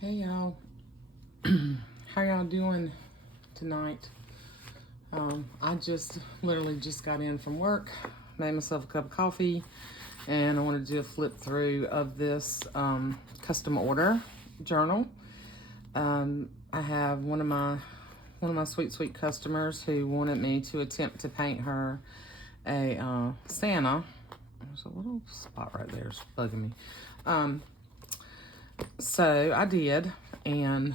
Hey y'all, how y'all doing tonight? I just literally just got in from work, made myself a cup of coffee, and I want to do a flip through of this custom order journal. I have one of my sweet customers who wanted me to attempt to paint her a Santa. There's a little spot right there, it's bugging me. So I did, and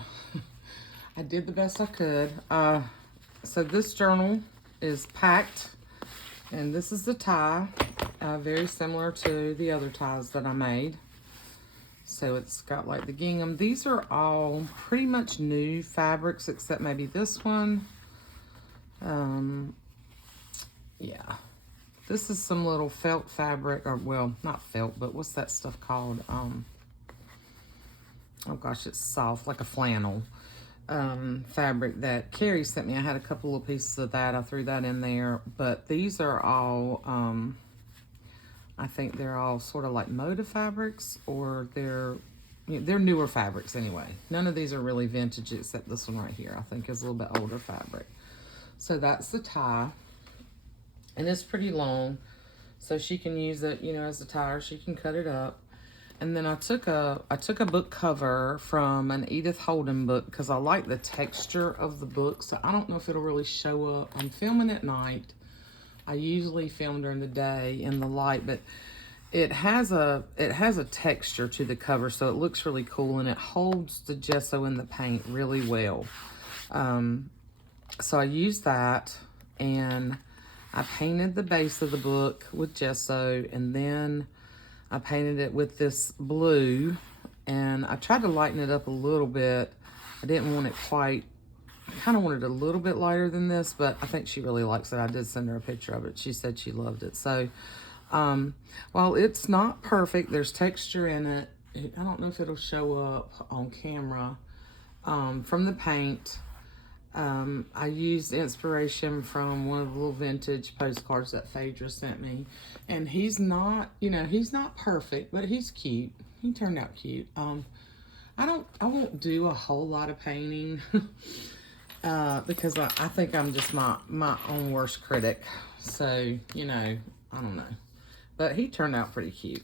I did the best I could. So this journal is packed, and this is the tie, very similar to the other ties that I made. So it's got like the gingham. These are all pretty much new fabrics, except maybe this one. Yeah. This is some little felt fabric, or well, not felt, but what's that stuff called? Oh gosh, it's soft, like a flannel fabric that Carrie sent me. I had a couple of pieces of that. I threw that in there, but these are all, I think they're all sort of like moda fabrics, or they're newer fabrics anyway. None of these are really vintage except this one right here. I think is a little bit older fabric. So that's the tie, and it's pretty long, so she can use it, as a tie, or she can cut it up. And then I took a book cover from an Edith Holden book because I like the texture of the book. So I don't know if it'll really show up. I'm filming at night. I usually film during the day in the light, but it has a texture to the cover, so it looks really cool, and it holds the gesso in the paint really well. So I used that, and I painted the base of the book with gesso, and then I painted it with this blue, and I tried to lighten it up a little bit. I didn't want it quite, I kind of wanted it a little bit lighter than this, but I think she really likes it. I did send her a picture of it. She said she loved it. So, while it's not perfect, there's texture in it. I don't know if it'll show up on camera from the paint. I used inspiration from one of the little vintage postcards that Phaedra sent me. And he's not, he's not perfect, but he's cute. He turned out cute. I won't do a whole lot of painting because I think I'm just my own worst critic. So, I don't know. But he turned out pretty cute.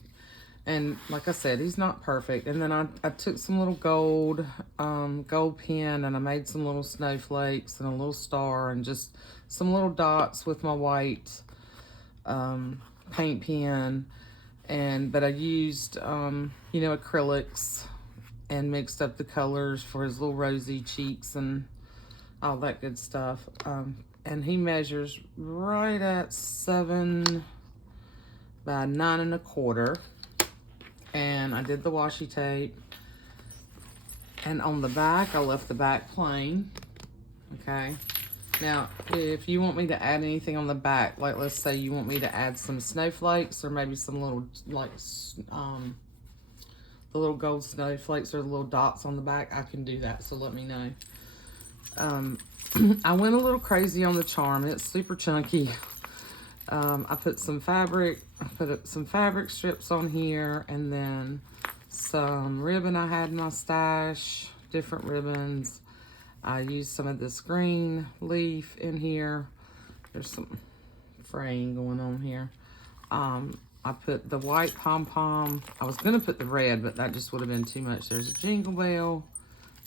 And like I said, he's not perfect. And then I took some little gold pen, and I made some little snowflakes and a little star and just some little dots with my white paint pen. But I used, acrylics and mixed up the colors for his little rosy cheeks and all that good stuff. And he measures right at 7 by 9 1/4. And I did the washi tape, and on the back I left the back plain. Okay, now if you want me to add anything on the back, like let's say you want me to add some snowflakes, or maybe some little like the little gold snowflakes or the little dots on the back, I can do that, so let me know. I went a little crazy on the charm. It's super chunky. I put some fabric strips on here, and then some ribbon I had in my stash, different ribbons. I used some of this green leaf in here. There's some fraying going on here. I put the white pom-pom. I was gonna put the red, but that just would have been too much. There's a jingle bell.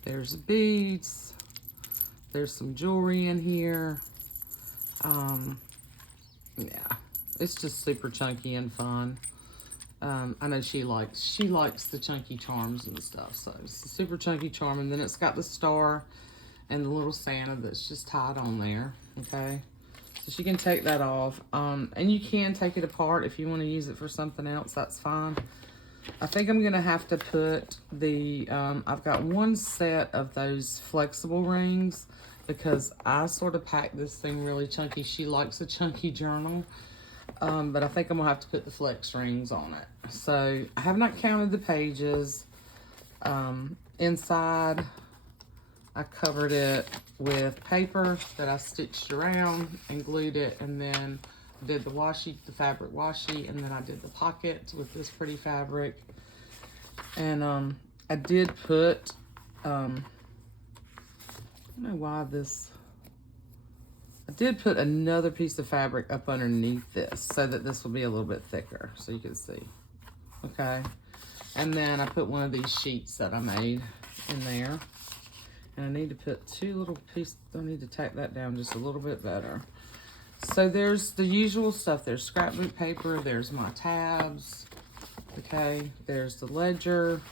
There's beads. There's some jewelry in here. Yeah, it's just super chunky and fun. I know she likes the chunky charms and stuff, so it's a super chunky charm. And then it's got the star and the little Santa that's just tied on there. Okay, so she can take that off, and you can take it apart if you want to use it for something else. That's fine. I think I'm gonna have to put the I've got one set of those flexible rings, because I sort of packed this thing really chunky. She likes a chunky journal, but I think I'm gonna have to put the flex rings on it. So I have not counted the pages. Inside, I covered it with paper that I stitched around and glued it, and then did the fabric washi, and then I did the pockets with this pretty fabric. And I did put I don't know why this, I did put another piece of fabric up underneath this so that this will be a little bit thicker so you can see. Okay. And then I put one of these sheets that I made in there. And I need to put two little pieces, I need to tack that down just a little bit better. So there's the usual stuff. There's scrapbook paper, there's my tabs, okay, there's the ledger.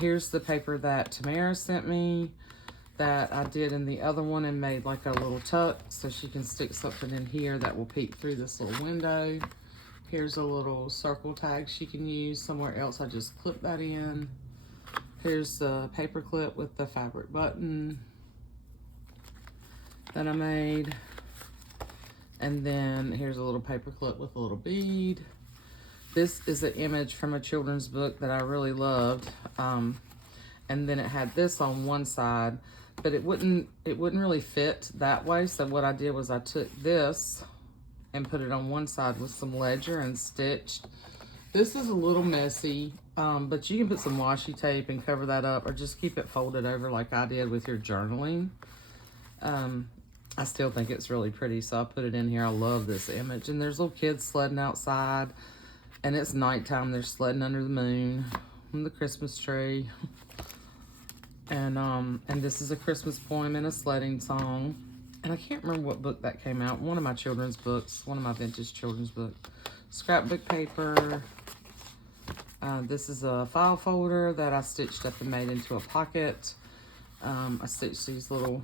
Here's the paper that Tamara sent me that I did in the other one and made like a little tuck so she can stick something in here that will peek through this little window. Here's a little circle tag she can use somewhere else. I just clip that in. Here's the paper clip with the fabric button that I made. And then here's a little paper clip with a little bead. This is an image from a children's book that I really loved. And then it had this on one side, but it wouldn't really fit that way. So what I did was I took this and put it on one side with some ledger and stitched. This is a little messy, but you can put some washi tape and cover that up, or just keep it folded over like I did with your journaling. I still think it's really pretty, so I put it in here. I love this image. And there's little kids sledding outside, and it's nighttime. They're sledding under the moon from the Christmas tree. And this is a Christmas poem and a sledding song. And I can't remember what book that came out. One of my children's books, one of my vintage children's books. Scrapbook paper. This is a file folder that I stitched up and made into a pocket. I stitched these little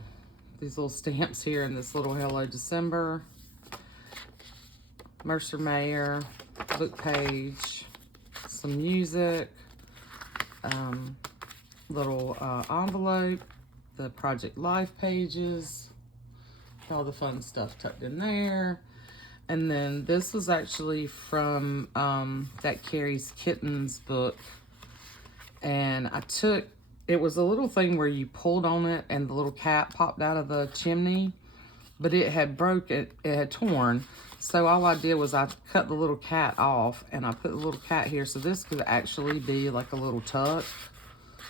stamps here in this little Hello December. Mercer Mayer, book page, some music, little envelope, the Project Life pages, all the fun stuff tucked in there. And then this was actually from that Carrie's Kittens book. And it was a little thing where you pulled on it and the little cat popped out of the chimney, but it had torn. So all I did was I cut the little cat off and I put the little cat here. So this could actually be like a little tuck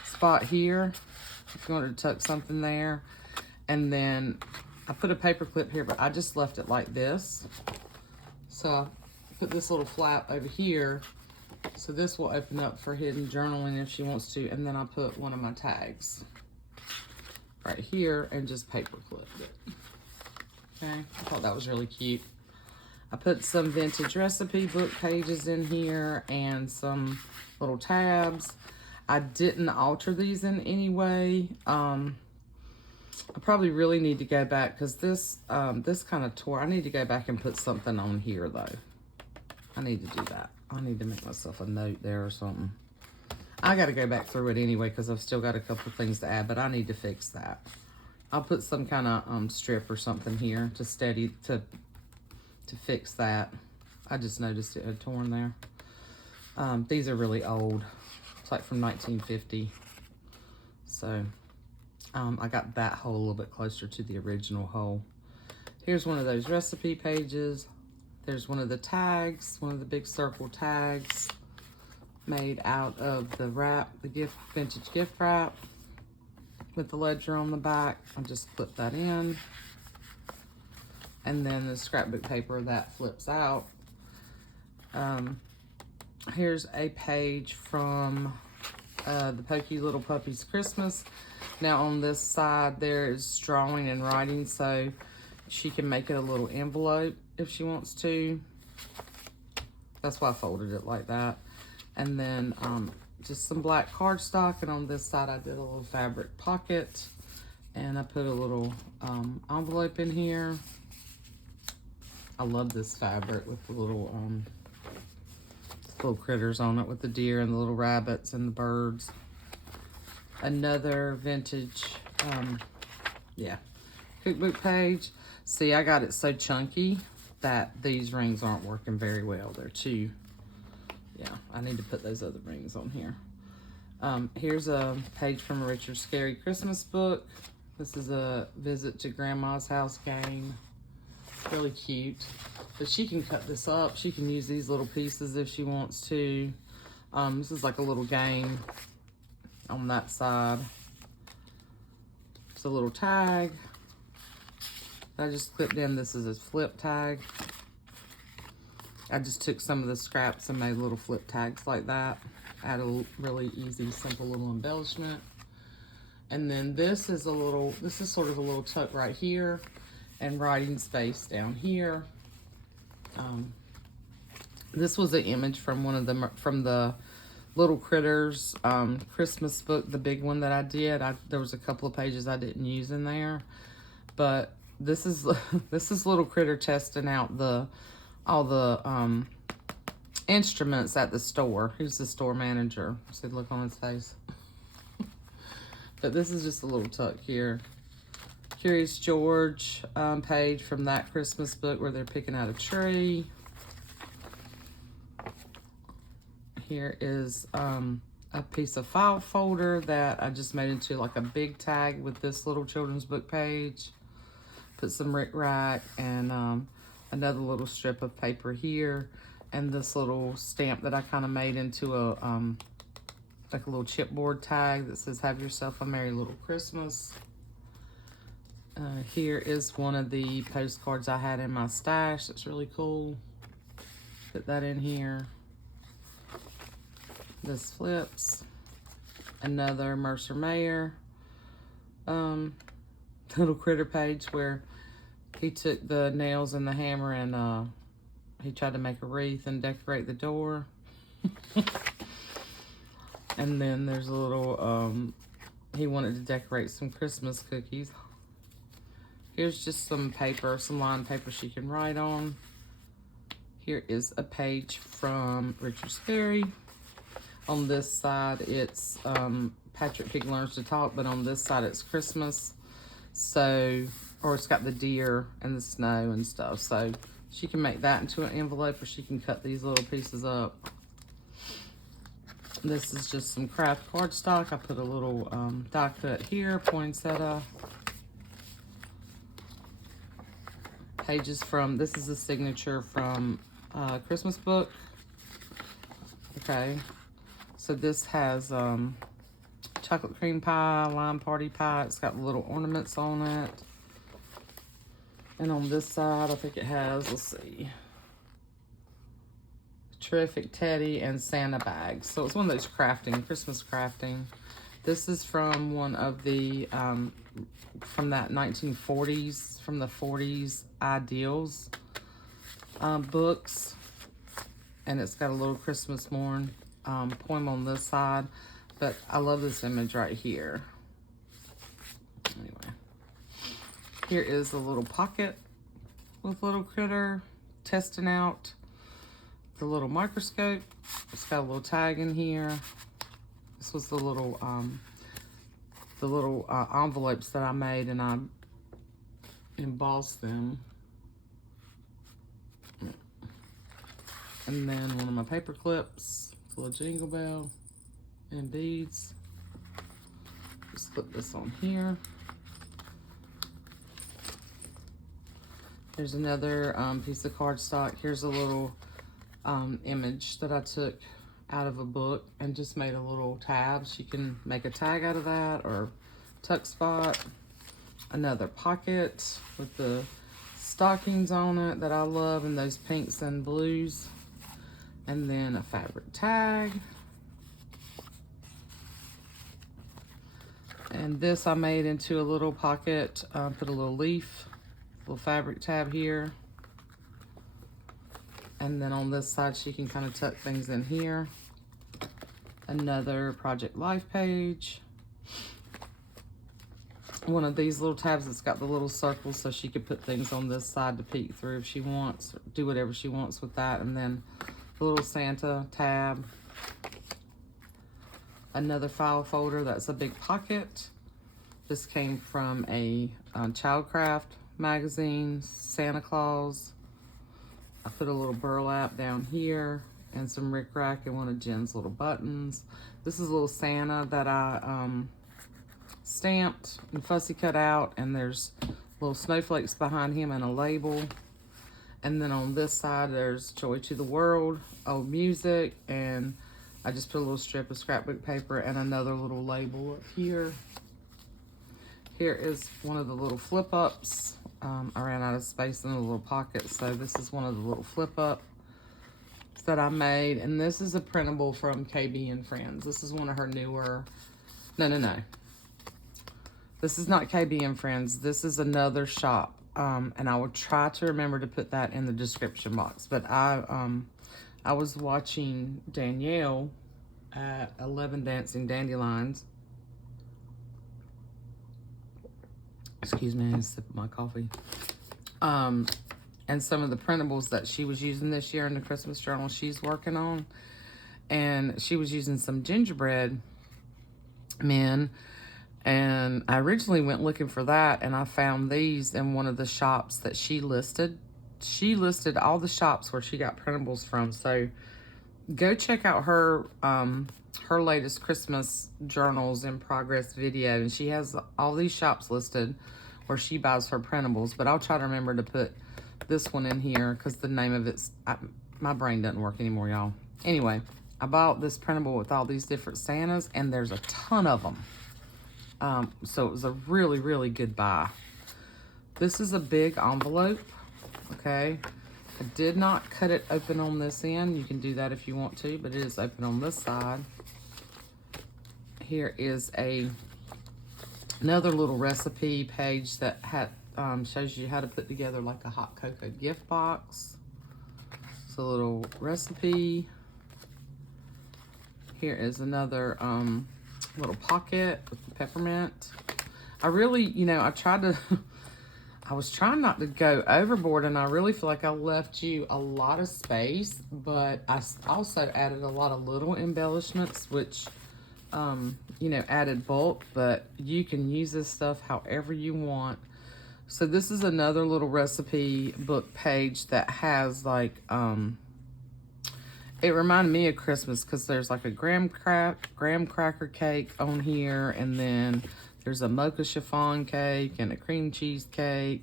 spot here, if you wanted to tuck something there. And then I put a paper clip here, but I just left it like this. So I put this little flap over here. So this will open up for hidden journaling if she wants to. And then I put one of my tags right here and just paper clipped it. Okay, I thought that was really cute. I put some vintage recipe book pages in here and some little tabs. I didn't alter these in any way. I probably really need to go back because this kind of tore. I need to go back and put something on here though. I need to do that. I need to make myself a note there or something. I got to go back through it anyway because I've still got a couple things to add, but I need to fix that. I'll put some kind of strip or something here to fix that. I just noticed it had torn there. These are really old. It's like from 1950. So I got that hole a little bit closer to the original hole. Here's one of those recipe pages. There's one of the tags, one of the big circle tags made out of the wrap, the vintage gift wrap with the ledger on the back. I'll just clip that in. And then the scrapbook paper that flips out. Here's a page from the Pokey Little Puppies Christmas. Now on this side there is drawing and writing, so she can make it a little envelope if she wants to. That's why I folded it like that. And then just some black cardstock, and on this side I did a little fabric pocket, and I put a little envelope in here. I love this fabric with the little critters on it, with the deer and the little rabbits and the birds. Another vintage cookbook page. See, I got it so chunky that these rings aren't working very well. They're too, I need to put those other rings on here. Here's a page from a Richard Scarry Christmas book. This is a visit to Grandma's house game. Really cute. But she can cut this up. She can use these little pieces if she wants to. This is like a little game. on that side. It's a little tag. I just clipped in. This is a flip tag. I just took some of the scraps and made little flip tags like that. Add a really easy, simple little embellishment. And then this is sort of a little tuck right here and writing space down here. This was an image from from the Little Critters Christmas book, the big one that I did. There was a couple of pages I didn't use in there, but this is Little Critter testing out all the instruments at the store. Who's the store manager? See the look on his face. But this is just a little tuck here. Curious George page from that Christmas book where they're picking out a tree. Here is a piece of file folder that I just made into like a big tag with this little children's book page. Put some rickrack and another little strip of paper here, and this little stamp that I kind of made into a like a little chipboard tag that says "Have yourself a merry little Christmas." Here is one of the postcards I had in my stash. That's really cool. Put that in here. This flips. Another Mercer Mayer Little Critter page where he took the nails and the hammer and he tried to make a wreath and decorate the door. And then there's a little, he wanted to decorate some Christmas cookies. Here's just some paper, some lined paper she can write on. Here is a page from Richard Scarry. On this side, it's Patrick Pig Learns to Talk, but on this side, it's Christmas. So, or it's got the deer and the snow and stuff. So she can make that into an envelope, or she can cut these little pieces up. This is just some craft cardstock. I put a little die cut here, poinsettia. Pages from, this is a signature from Christmas book. Okay. So this has chocolate cream pie, lime party pie. It's got little ornaments on it. And on this side, I think it has, let's see, Terrific Teddy and Santa bags. So it's one of those crafting, Christmas crafting. This is from one of the, from that 1940s, from the 40s Ideals books. And it's got a little Christmas morn poem on this side. But I love this image right here. Anyway. Here is a little pocket with Little Critter testing out the little microscope. It's got a little tag in here. This was the little envelopes that I made, and I embossed them. And then one of my paper clips, a little jingle bell and beads. Just put this on here. There's another piece of cardstock. Here's a little image that I took out of a book and just made a little tab. You can make a tag out of that or tuck spot. Another pocket with the stockings on it that I love, and those pinks and blues. And then a fabric tag. And this I made into a little pocket. Put a little leaf, little fabric tab here. And then on this side, she can kind of tuck things in here. Another Project Life page. One of these little tabs that's got the little circles, so she could put things on this side to peek through if she wants, or do whatever she wants with that. And then a little Santa tab. Another file folder, that's a big pocket. This came from a Childcraft magazine, Santa Claus. I put a little burlap down here and some rickrack and one of Jen's little buttons. This is a little Santa that I stamped and fussy cut out, and there's little snowflakes behind him and a label. And then on this side, there's Joy to the World, old music, and I just put a little strip of scrapbook paper and another little label up here. Here is one of the little flip-ups. I ran out of space in the little pocket, so this is one of the little flip-ups that I made. And this is a printable from KB and Friends. This is one of her newer... No. This is not KB and Friends. This is another shop. And I will try to remember to put that in the description box. But I was watching Danielle at 11 Dancing Dandelions. Excuse me, I need a sip of my coffee. And some of the printables that she was using this year in the Christmas journal she's working on. And she was using some gingerbread men. And I originally went looking for that, and I found these in one of the shops that she listed. She listed all the shops where she got printables from. So go check out her her latest Christmas journals in progress video, and she has all these shops listed where she buys her printables. But I'll try to remember to put this one in here because the name of it's my brain doesn't work anymore, y'all. Anyway, I bought this printable with all these different Santas, and there's a ton of them. So it was a really, really good buy. This is a big envelope, okay? I did not cut it open on this end. You can do that if you want to, but it is open on this side. Here is another little recipe page that shows you how to put together like a hot cocoa gift box. It's a little recipe. Here is another little pocket with the peppermint. I really, I was trying not to go overboard, and I really feel like I left you a lot of space, but I also added a lot of little embellishments, which, added bulk, but you can use this stuff however you want. So this is another little recipe book page that has like, it reminded me of Christmas because there's like a graham cracker cake on here, and then there's a mocha chiffon cake and a cream cheese cake.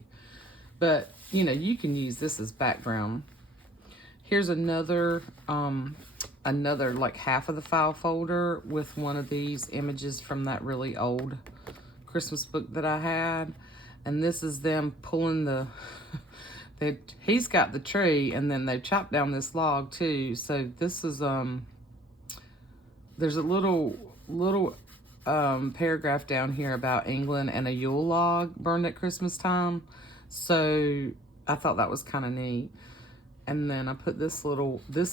But, you can use this as background. Here's another like half of the file folder with one of these images from that really old Christmas book that I had. And this is them pulling the... he's got the tree, and then they chopped down this log too. So this is there's a little paragraph down here about England and a Yule log burned at Christmas time. So I thought that was kind of neat. And then I put this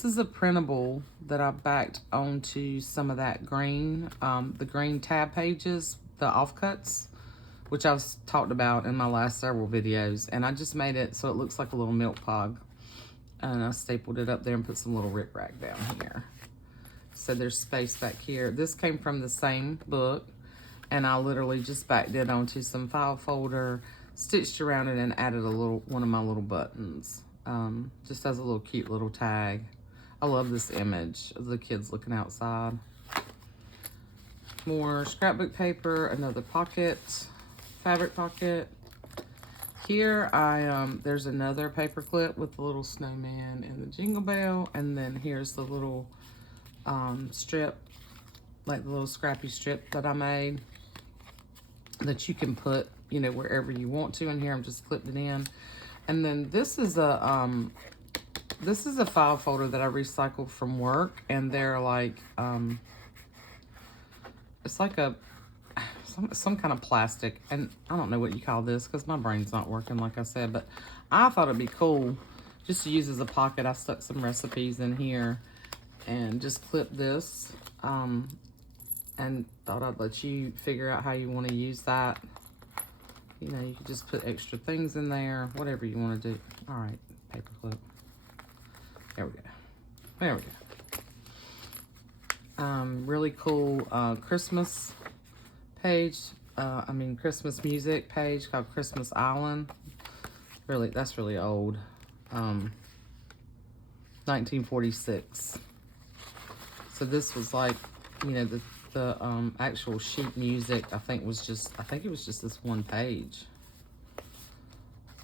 is a printable that I backed onto some of that green, the green tab pages, the offcuts, which I've talked about in my last several videos. And I just made it so it looks like a little milk pog. And I stapled it up there and put some little rickrack down here. So there's space back here. This came from the same book, and I literally just backed it onto some file folder, stitched around it, and added one of my little buttons. Just as a little cute little tag. I love this image of the kids looking outside. More scrapbook paper, another pocket. Fabric pocket. Here there's another paper clip with the little snowman and the jingle bell, and then here's the little strip, like the little scrappy strip that I made that you can put wherever you want to. In here I'm just clipped it in. And then this is a file folder that I recycled from work, and they're like it's like some kind of plastic, and I don't know what you call this because my brain's not working, like I said, but I thought it'd be cool just to use as a pocket. I stuck some recipes in here and just clipped this, and thought I'd let you figure out how you want to use that. You could just put extra things in there, whatever you want to do. All right, paper clip. There we go. Really cool Christmas page, Christmas music page called Christmas Island. That's really old. 1946. So this was like, the actual sheet music, I think it was just this one page.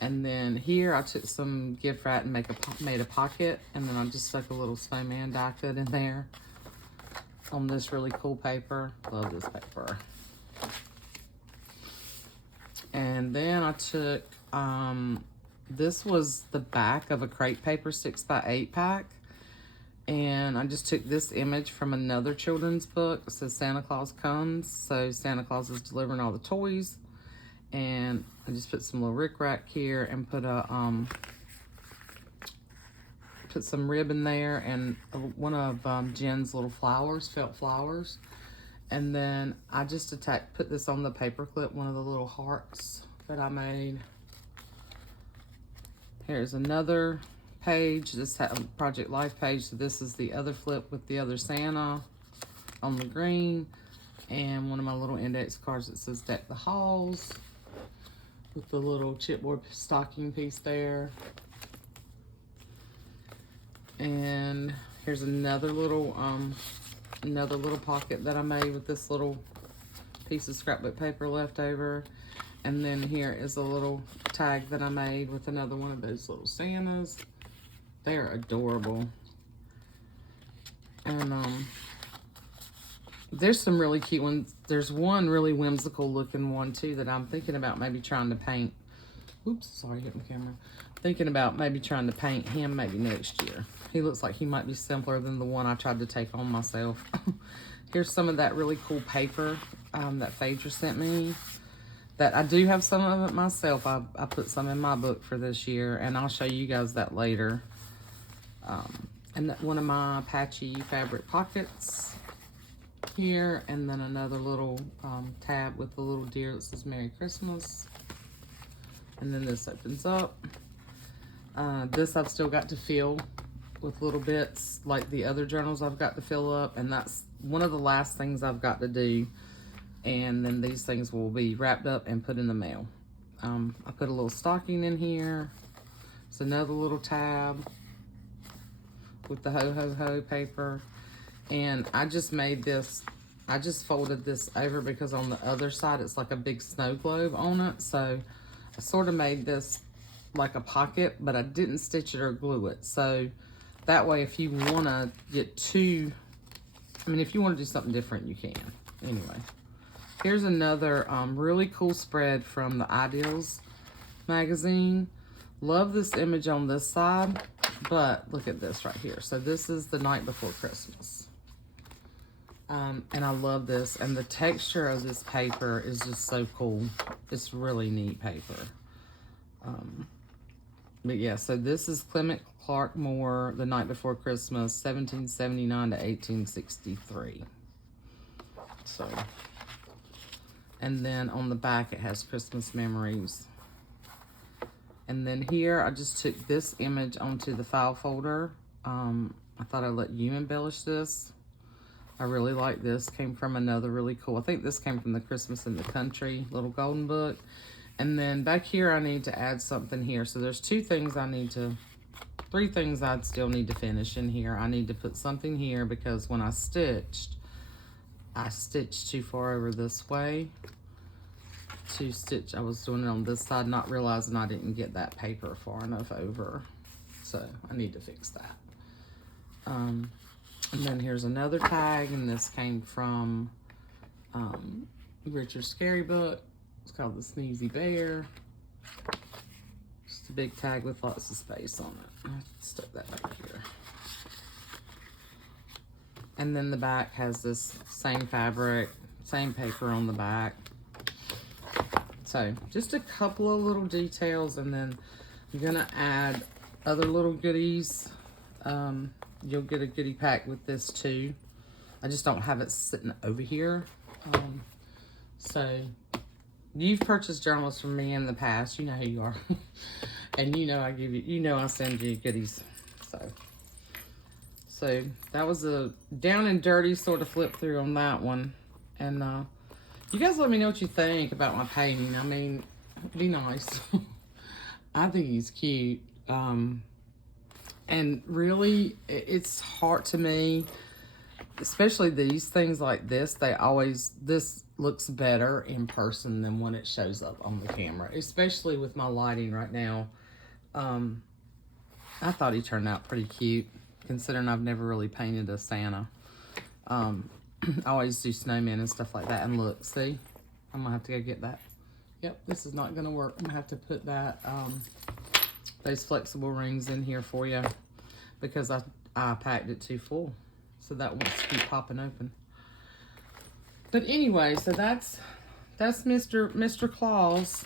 And then here I took some gift wrap and made a pocket, and then I just stuck a little snowman die cut in there. on this really cool paper. Love this paper. And then I took, this was the back of a crepe paper 6x8 pack. And I just took this image from another children's book. It says Santa Claus Comes. So Santa Claus is delivering all the toys. And I just put some little rickrack here and put a, put some ribbon there and one of Jen's little flowers, felt flowers. And then I just put this on the paper clip, one of the little hearts that I made. Here's another page. This has a Project Life page. So this is the other flip with the other Santa on the green. And one of my little index cards that says Deck the Halls with the little chipboard stocking piece there. And here's another little pocket that I made with this little piece of scrapbook paper left over. And then here is a little tag that I made with another one of those little Santas. They're adorable. And there's some really cute ones. There's one really whimsical looking one too that I'm thinking about maybe trying to paint. Oops, sorry, hit my camera. Thinking about maybe trying to paint him maybe next year. He looks like he might be simpler than the one I tried to take on myself. Here's some of that really cool paper that Phaedra sent me. That I do have some of it myself. I put some in my book for this year, and I'll show you guys that later. And one of my patchy fabric pockets here, and then another little tab with the little deer that says Merry Christmas. And then this opens up. This I've still got to fill with little bits like the other journals I've got to fill up, and that's one of the last things I've got to do. And then these things will be wrapped up and put in the mail. I put a little stocking in here. It's another little tab with the ho ho ho paper. And I just made this, I just folded this over because on the other side it's like a big snow globe on it. So I sort of made this like a pocket, but I didn't stitch it or glue it. So that way if you want to get two, I mean if you want to do something different you can. Anyway, here's another really cool spread from the Ideals magazine. Love this image on this side, but look at this right here. So this is the night before Christmas. And I love this, and the texture of this paper is just so cool. It's really neat paper. But yeah, so this is Clement Clark Moore, The Night Before Christmas, 1779 to 1863. So, and then on the back it has Christmas memories. And then here I just took this image onto the file folder. I thought I'd let you embellish this. I really like this. Came from another really cool, I think this came from the Christmas in the Country little golden book. And then back here I need to add something here. So there's three things I'd still need to finish in here. I need to put something here because when I stitched too far over this way to stitch. I was doing it on this side, not realizing I didn't get that paper far enough over. So I need to fix that. And then here's another tag, and this came from Richard's Scary Book. It's called The Sneezy Bear. Just a big tag with lots of space on it. I stuck that back here. And then the back has this same fabric, same paper on the back. So just a couple of little details, and then I'm gonna add other little goodies. You'll get a goodie pack with this too. I just don't have it sitting over here. So you've purchased journals from me in the past. You know who you are. And you know I give you, you know I send you goodies. So that was a down and dirty sort of flip through on that one. And you guys let me know what you think about my painting. I mean, be nice. I think he's cute. And really, it's hard to me, especially these things like this. This looks better in person than when it shows up on the camera, especially with my lighting right now. I thought he turned out pretty cute, considering I've never really painted a Santa. I always do snowmen and stuff like that. And look, see, I'm gonna have to go get that. Yep, this is not gonna work. I'm gonna have to put that, those flexible rings in here for you because I packed it too full. So that wants to keep popping open. But anyway, so that's Mr. Claus.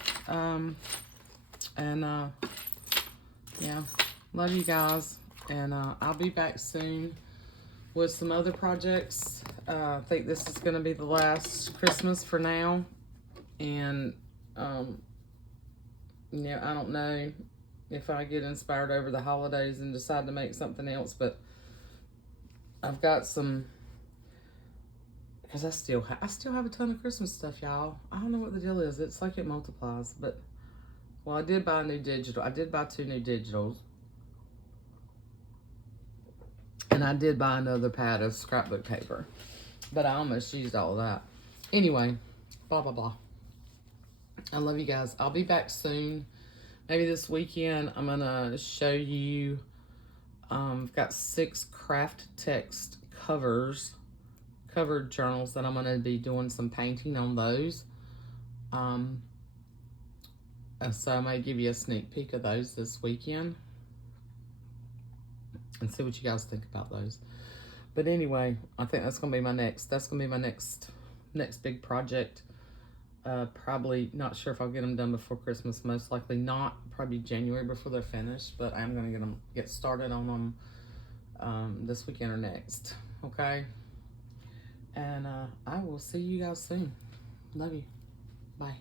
Yeah, love you guys. And I'll be back soon with some other projects. I think this is going to be the last Christmas for now. And, yeah, I don't know if I get inspired over the holidays and decide to make something else, but I've got some, because I still have a ton of Christmas stuff, y'all. I don't know what the deal is. It's like it multiplies, but, well, I did buy a new digital. I did buy 2 new digitals. And I did buy another pad of scrapbook paper, but I almost used all of that. Anyway, blah, blah, blah. I love you guys. I'll be back soon. Maybe this weekend I'm going to show you, I've got 6 craft text covered journals that I'm going to be doing some painting on those. So I might give you a sneak peek of those this weekend and see what you guys think about those. But anyway, I think that's gonna be my next big project. Probably not sure if I'll get them done before Christmas. Most likely not. Probably January before they're finished. But I'm gonna get started on them this weekend or next. Okay. And I will see you guys soon. Love you. Bye.